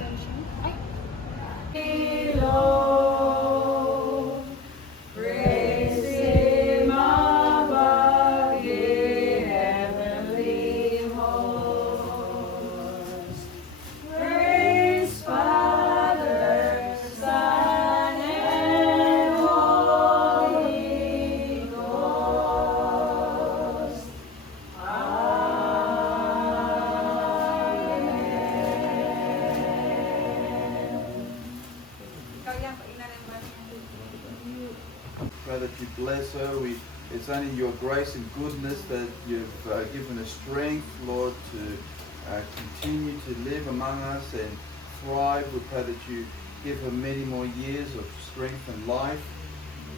extension. Ay! Praise Him above, ye heavenly hosts. Praise Father, Son, and Holy Ghost. Pray that you bless her. It's only your grace and goodness that you've given her strength, Lord, to continue to live among us and thrive. We pray that you give her many more years of strength and life.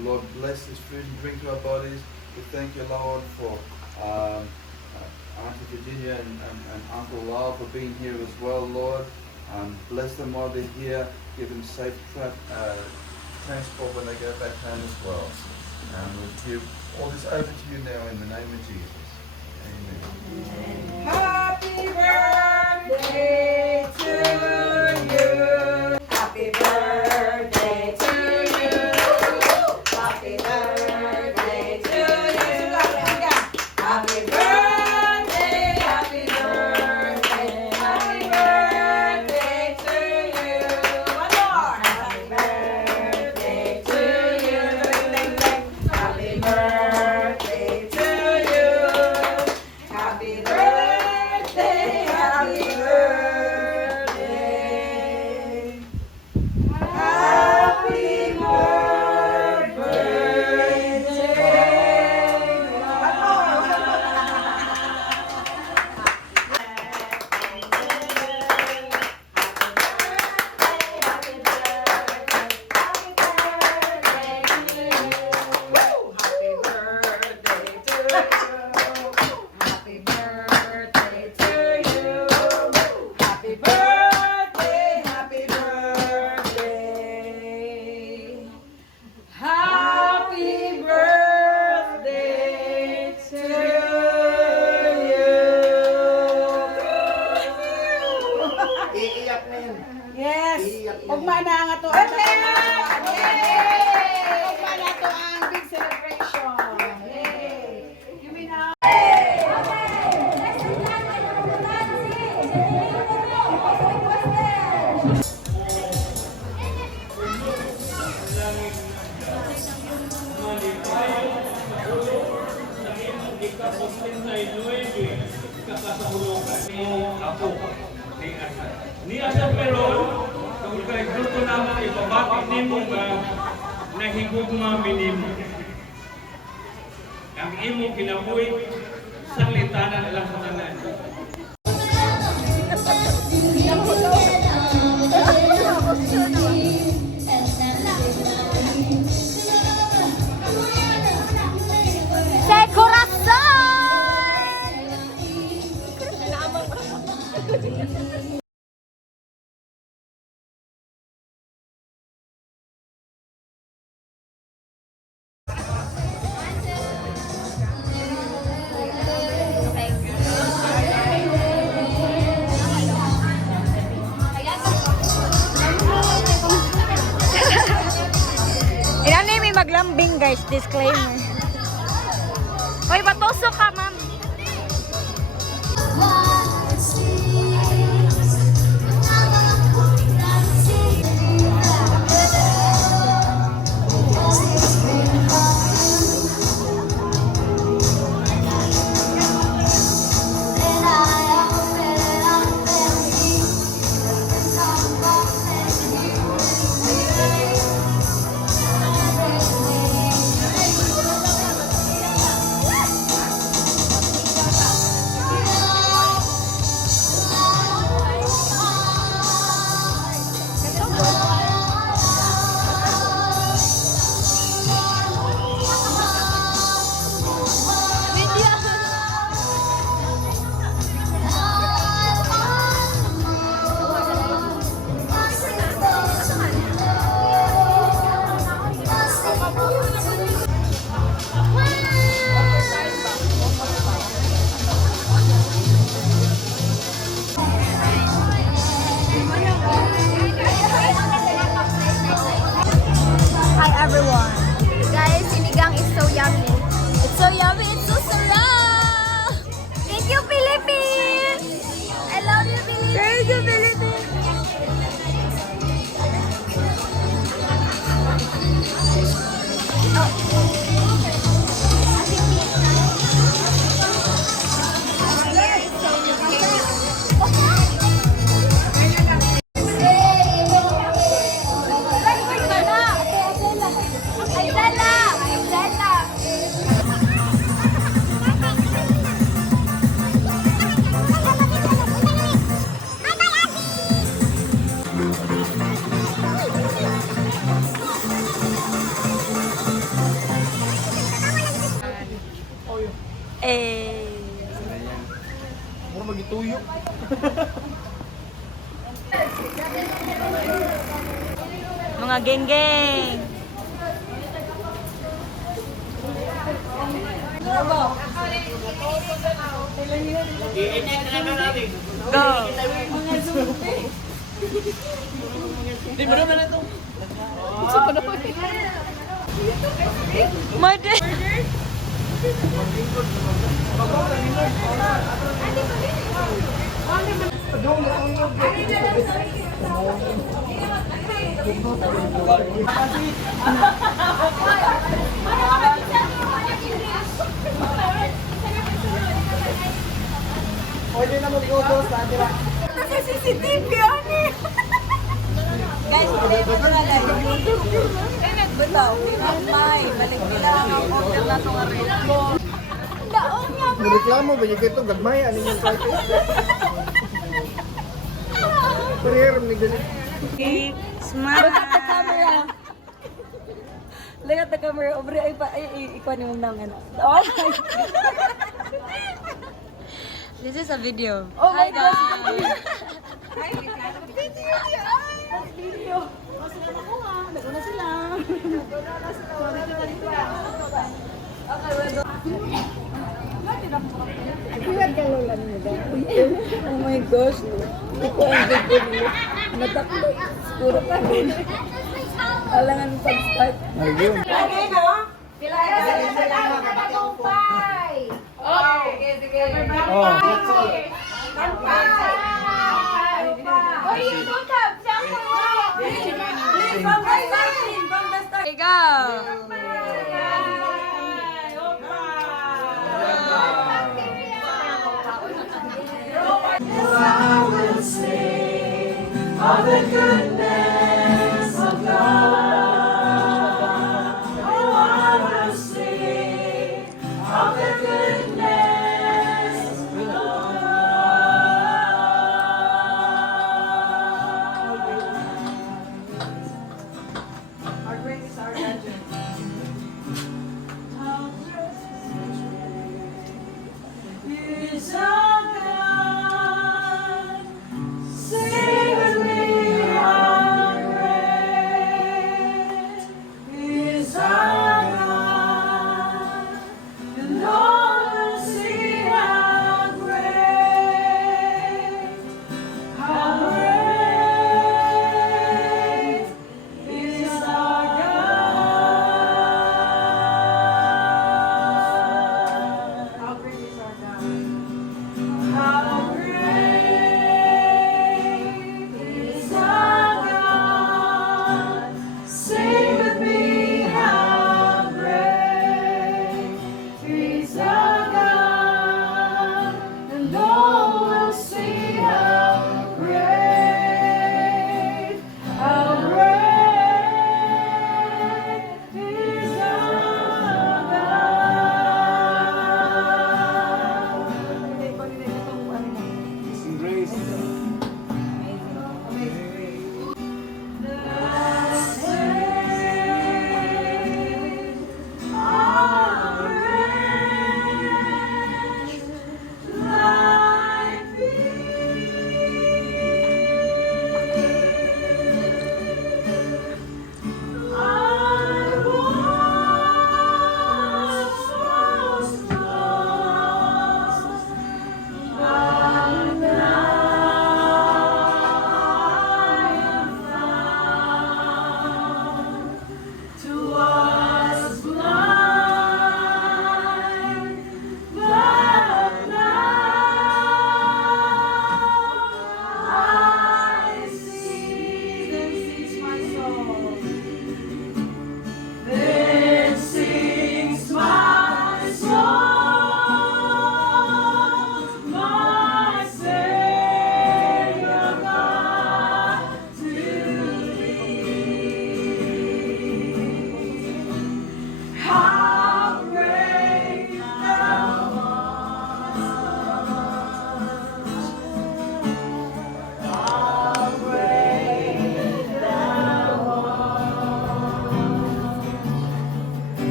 Lord, bless this food and drink to our bodies. We thank you, Lord, for Auntie Virginia and Uncle Lyle for being here as well, Lord. Bless them while they're here. Give them safe transport when they go back home as well. We give all this over to you now in the name of Jesus. Amen. Happy birthday to you. Happy birthday to you. Happy birthday to you. Happy birthday, happy birthday, happy birthday to you. One more. Happy birthday to you. Happy birthday to you. Happy birthday, happy birthday. Happy Yes. Ugma na nga to. Yay! Ugma na to ang big celebration. Yay! Give me now. Ni asa pero kung kay grupo naman ibabati nimo nga nahigugma minimo. Ang imo kinabuhi sa litanan lang sa tanan. Sa corazon! Ilan na may maglambing guys, disclaimer. Hoy, batusok ka ma'am. Mga geng-geng. Go. Murder. Kasi CCTV yan eh. Guys, hindi mo na lang. Kaya nagbitaw. May balik nila ang order na itong rin. Daon nga bro. Reklamo ba yung ito? Gagmay, ano yung party? Pero ni ganit. Smile. Look at the camera. Look at the camera. Obre, ikuha ni mo nang ano. Oh my God. This is a video. Oh my Hi God. guys. Video. Oh, sila makuha. Naguna sila. Oh my gosh. Hindi ko ang video nila. Natakbo. Puro pa rin. Alangan pag-start. Ayun. Okay, go. I will sing of the goodness of God. Oh, I will sing of the goodness of God. Our greatest, our legend. Is our God. Sing with me,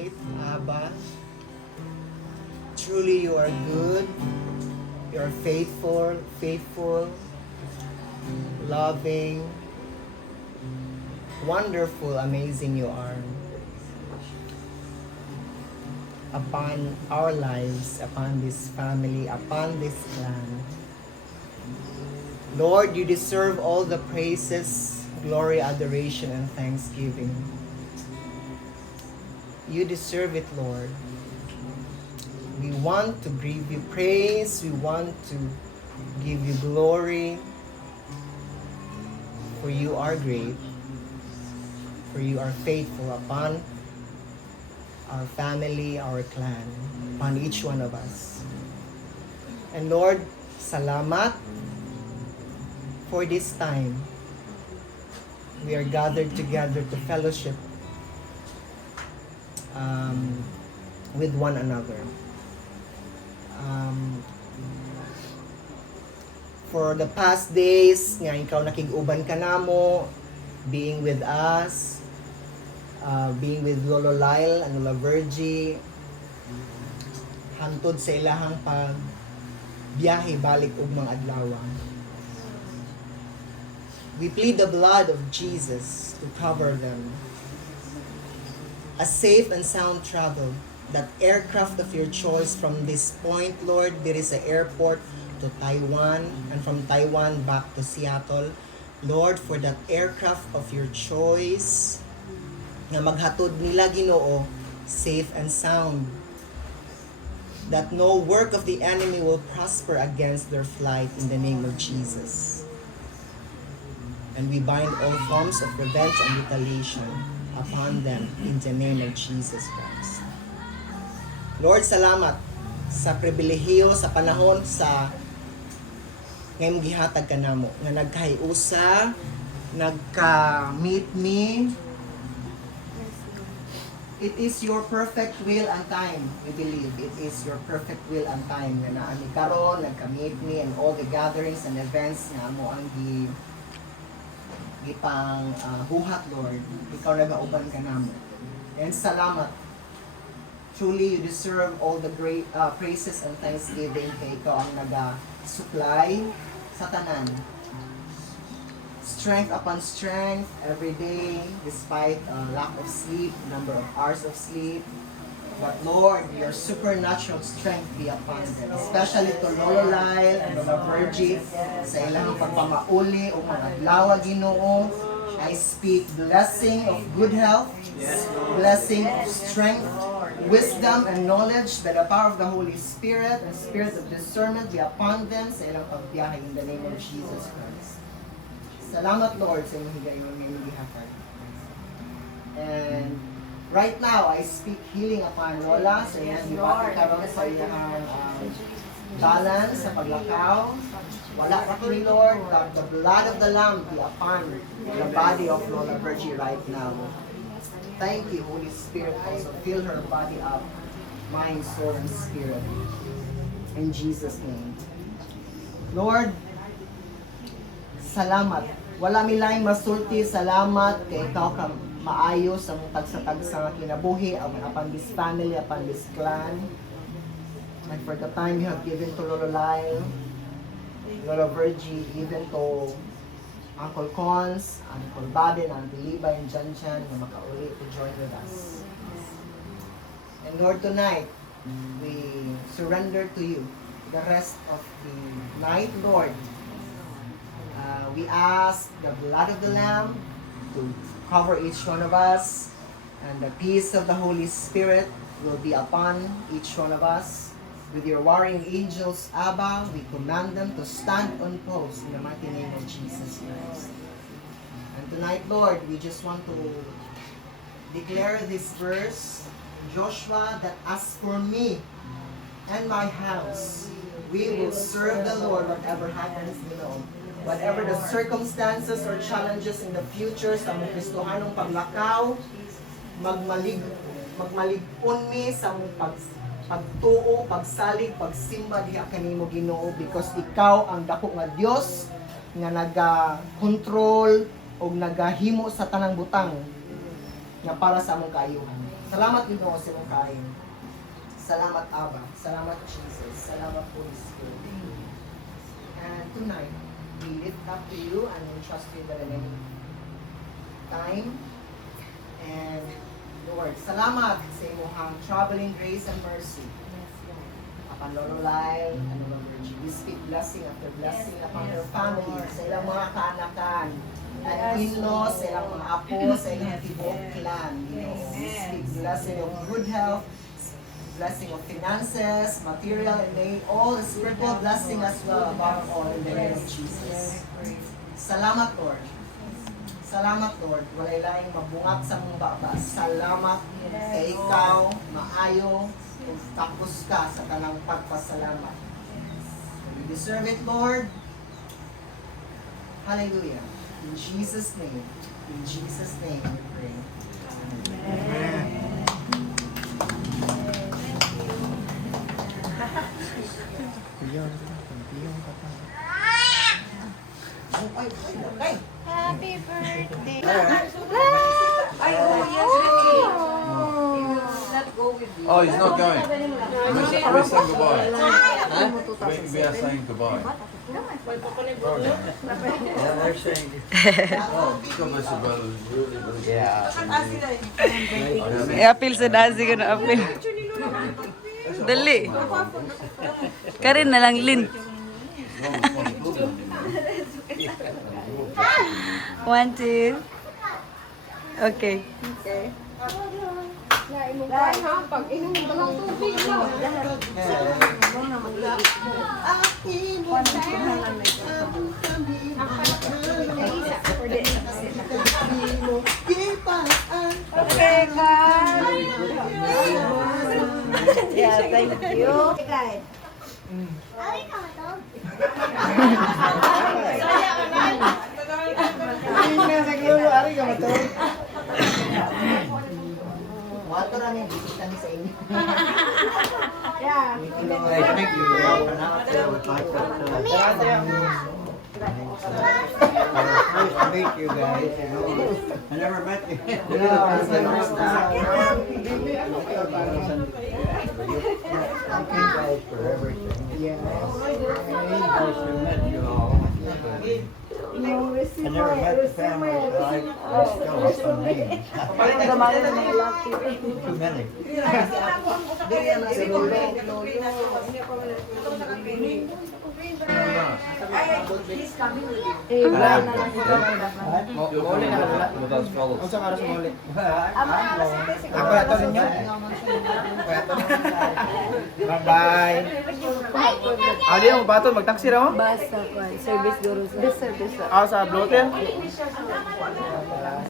great, Abba. Truly you are good. You are faithful, loving, wonderful, amazing you are. Upon our lives, upon this family, upon this clan. Lord, you deserve all the praises, glory, adoration, and thanksgiving. You deserve it, Lord. We want to give you praise. We want to give you glory. For you are great. For you are faithful upon our family, our clan, upon each one of us. And Lord, salamat for this time. We are gathered together to fellowship with one another. For the past days, nga ikaw nakig-uban ka namo, being with us, being with Lolo Lyle and Lola Virgie, hantod sa ilahang pag biyahe balik og mga adlaw. We plead the blood of Jesus to cover them. A safe and sound travel, that aircraft of your choice from this point, Lord, there is an airport to Taiwan, and from Taiwan back to Seattle. Lord, for that aircraft of your choice, na maghatod nila Ginoo, safe and sound, that no work of the enemy will prosper against their flight in the name of Jesus. And we bind all forms of revenge and retaliation upon them in the name of Jesus Christ. Lord, salamat sa pribilehiyo sa panahon sa ngayong gihatag ka namo nga nagkahiusa, nagka-meet me. It is your perfect will and time, we believe. It is your perfect will and time nga naami karon, nagka-meet me, and all the gatherings and events nga mo ang gipang buhat, Lord. Ikaw nagauban ka namo. And salamat. Truly, you deserve all the great praises and thanksgiving kay ikaw ang naga-supply sa tanan. Strength upon strength every day, despite lack of sleep, number of hours of sleep. But Lord, your supernatural strength be upon them, especially to Lolo Lyle and Lola Virgie, sa ilang pagpamauli o mga adlaw, Ginoo. I speak blessing of good health, blessing of strength, wisdom and knowledge, by the power of the Holy Spirit and spirit of discernment be upon them sa ilang pagbiyahe in the name of Jesus Christ. Salamat, Lord, sa inyong higayon ngayong gihatag. And right now, I speak healing upon Lola sa inyong gibati karon sa inyong balance sa paglakaw. Wala pa kini, Lord, that the blood of the Lamb be upon the body of Lola Virgie right now. Thank you, Holy Spirit, also fill her body up, mind, soul, and spirit. In Jesus' name. Lord, salamat. Wala mi laing masulti, salamat kay ikaw ka maayo sa mong tagsa-tagsa nga kinabuhi upon this family, upon this clan. And for the time you have given to Lolo Lyle, Lola Virgie, even to Uncle Cons, Uncle Baden, Auntie Liba, and Jan Jan na makauli to join with us. And Lord, tonight, we surrender to you the rest of the night, Lord. We ask the blood of the Lamb to cover each one of us, and the peace of the Holy Spirit will be upon each one of us. With your warring angels, Abba, we command them to stand on post in the mighty name of Jesus Christ. And tonight, Lord, we just want to declare this verse, Joshua, that as for me and my house, we will serve the Lord whatever happens below. Whatever the circumstances or challenges in the future sa mong Kristohanong paglakaw, magmalig-on mi sa mong pagtuo, pagsalig, pagsimba diha kanimo Ginoo, because ikaw ang dako nga Dios nga naga-control o nagahimo sa tanang butang nga para sa among kaayuhan. Salamat din ako sa mong kain. Salamat, Abba. Salamat, Jesus. Salamat, Holy Spirit. And tonight, we lift up to you and we trust you that in any time. And Lord, salamat sa imong traveling grace and mercy. Upon Lolo Lyle and Lolo Virgie, we speak blessing after blessing upon their family, sa ilang mga kaanakan, and in-laws, sa ilang mga apo, sa ilang tibuok clan. We speak blessing of good health, blessing of finances, material, and may all the spiritual blessing as well above all in the name of Jesus. Salamat, Lord. Salamat, Lord. Walay laing mabungat sa mong baba. Salamat kay ikaw, maayo, kung tapos ka sa kanang pagpasalamat. You deserve it, Lord. Hallelujah. In Jesus' name. In Jesus' name we pray. Amen. Ay, Happy birthday! Oh, he's not going. We're saying goodbye. We are saying goodbye. God bless you, brothers. I-appeal sa Dazi ko na appeal. Dali. Karin na lang, Lin. 1, 2. Okay. Okay, guys. Yeah, thank you. Guys. wato lang yung visit kami sa inyo. Yeah. Thank you. Nice to meet you guys. I never met you. Yeah, it's the first time. Thank you guys for everything. Yes. Nice to meet you all. I never met the family, so I still have some names. Too many. What's up, Ako ito ninyo. Bye-bye. Ali mo ba ito? Mag-taxi na mo? Basta ko. Service guru sa. Service. Ako sa bloater.